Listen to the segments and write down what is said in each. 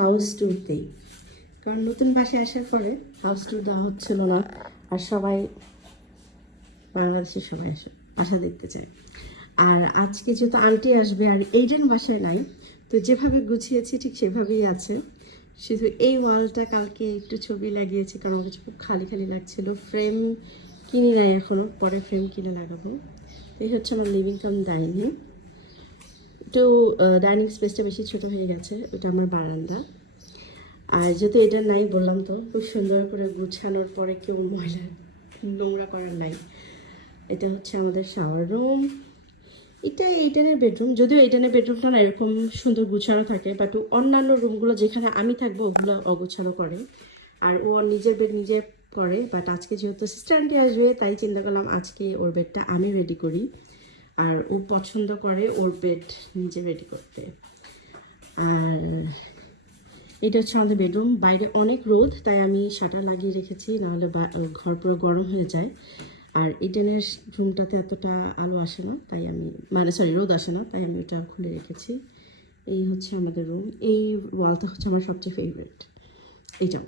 House tour দিই, কারণ নতুন বাসায় আসার পরে হাউস ট্যুর দেওয়া হচ্ছিল না। আর সবাই বাংলাদেশের সবাই আসে বাসা দেখতে চায়। আর আজকে যেহেতু আন্টি আসবে আর এইডেন বাসায় নাই, তো যেভাবে গুছিয়েছি ঠিক সেভাবেই আছে। শুধু এই ওয়ালটা কালকে একটু ছবি লাগিয়েছি, কারণ আমার কাছে খুব খালি খালি লাগছিল। ফ্রেম কিনি নাই এখনও, পরে ফ্রেম কিনে লাগাবো। এই হচ্ছে আমার লিভিং কাম ডাইনিং। একটু ডাইনিং স্পেসটা বেশি ছোট হয়ে গেছে, ওটা আমার বারান্দা। আর যেহেতু এটা নাই, বললাম তো খুব সুন্দর করে গুছানোর পরে কেউ ময়লা নোংরা করার নাই। এটা হচ্ছে আমাদের শাওয়ার রুম। এটা এইটানের বেডরুম, যদিও এইটানের বেডরুমটা না এরকম সুন্দর গুছানো থাকে, বাট অন্যান্য রুমগুলো যেখানে আমি থাকবো ওগুলো অগোছালো করে। আর ও ওর নিজের বেড নিজে করে, বাট আজকে যেহেতু সিস্টার আন্টি আসবে তাই চিন্তা করলাম আজকে ওর বেডটা আমি রেডি করি। আর ও পছন্দ করে ওর বেড নিজে রেডি করতে। আর এটা হচ্ছে আমাদের বেডরুম। বাইরে অনেক রোদ, তাই আমি শাটার লাগিয়ে রেখেছি, নাহলে ঘর পুরো গরম হয়ে যায়। আর ইডেনের রুমটাতে এতটা আলো আসে না, তাই আমি রোদ আসে না, তাই আমি ওটা খুলে রেখেছি। এই হচ্ছে আমাদের রুম। এই ওয়ালটা হচ্ছে আমার সবচেয়ে ফেভারিট, এইটাও।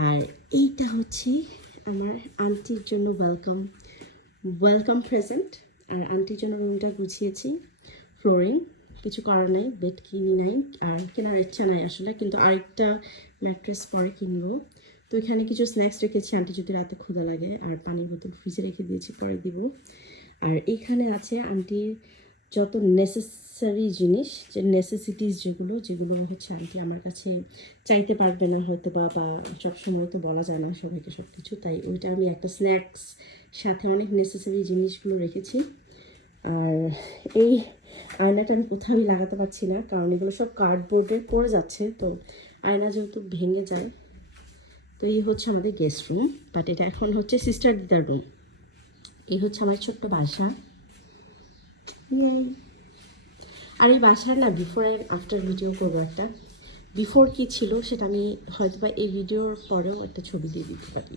আর এইটা হচ্ছে আমার আন্টির জন্য ওয়েলকাম প্রেজেন্ট। আর আন্টির জন্য রুমটা গুছিয়েছি। ফ্লোরিং কিছু করার নেই, বেড কিনি নাই, আর কেনার ইচ্ছা নাই আসলে, কিন্তু আরেকটা ম্যাট্রেস পরে কিনবো। তো এখানে কিছু স্ন্যাক্স রেখেছি, আন্টি যদি রাতে ক্ষুধা লাগে, আর পানির বোতল ফ্রিজে রেখে দিয়েছি, পরে দিব। আর এইখানে আছে আন্টির যত নেসেসারি জিনিস, যে নেসেসিটিস যেগুলো হচ্ছে আন্টি আমার কাছে চাইতে পারবে না হয়তো, বা সবসময় তো বলা যায় না সবাইকে সব কিছু, তাই ওইটা আমি একটা স্ন্যাক্স সাথে অনেক নেসেসারি জিনিসগুলো রেখেছি। আর এই আয়নাটা আমি কোথাওই লাগাতে পারছি না, কারণ এগুলো সব কার্ডবোর্ডে পড়ে যাচ্ছে, তো আয়না যেহেতু ভেঙে যায়। তো এই হচ্ছে আমাদের গেস্ট রুম, বাট এটা এখন হচ্ছে সিস্টার দিদার রুম। এই হচ্ছে আমার ছোট্ট বাসা। আর এই বাসার না বিফোর অ্যান্ড আফটার ভিডিও করবো একটা। বিফোর কি ছিল সেটা আমি হয়তো বা এই ভিডিওর পরেও একটা ছবি দিয়ে দিতে পারি।